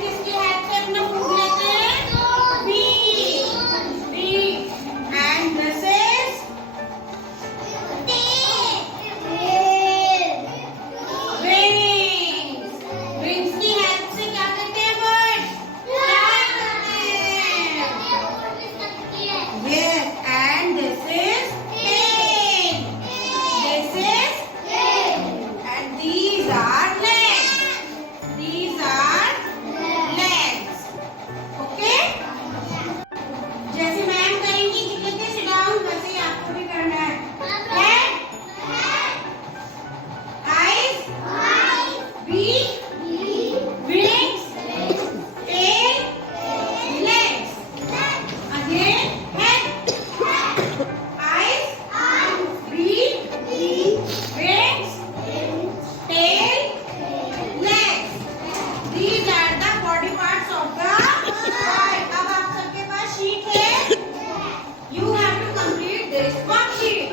किसकी हेल्प से अपना फूड लेते हैं? Beak. Beak. And this is wings. Wings की हेल्प से क्या करते हैं बर्ड्स? फ्लाई करते हैं। Yes, and this is tail. This is and these are legs. These are legs. Okay? जैसे मैम करेंगी जितने sit down वैसे ही आपको भी करना है. Head, eyes, beak, wings, tail, legs. Again, head, eyes, beak, wings, tail, legs. These are the body parts of the bird. अब आप सबके पास sheet है. You have to complete this worksheet.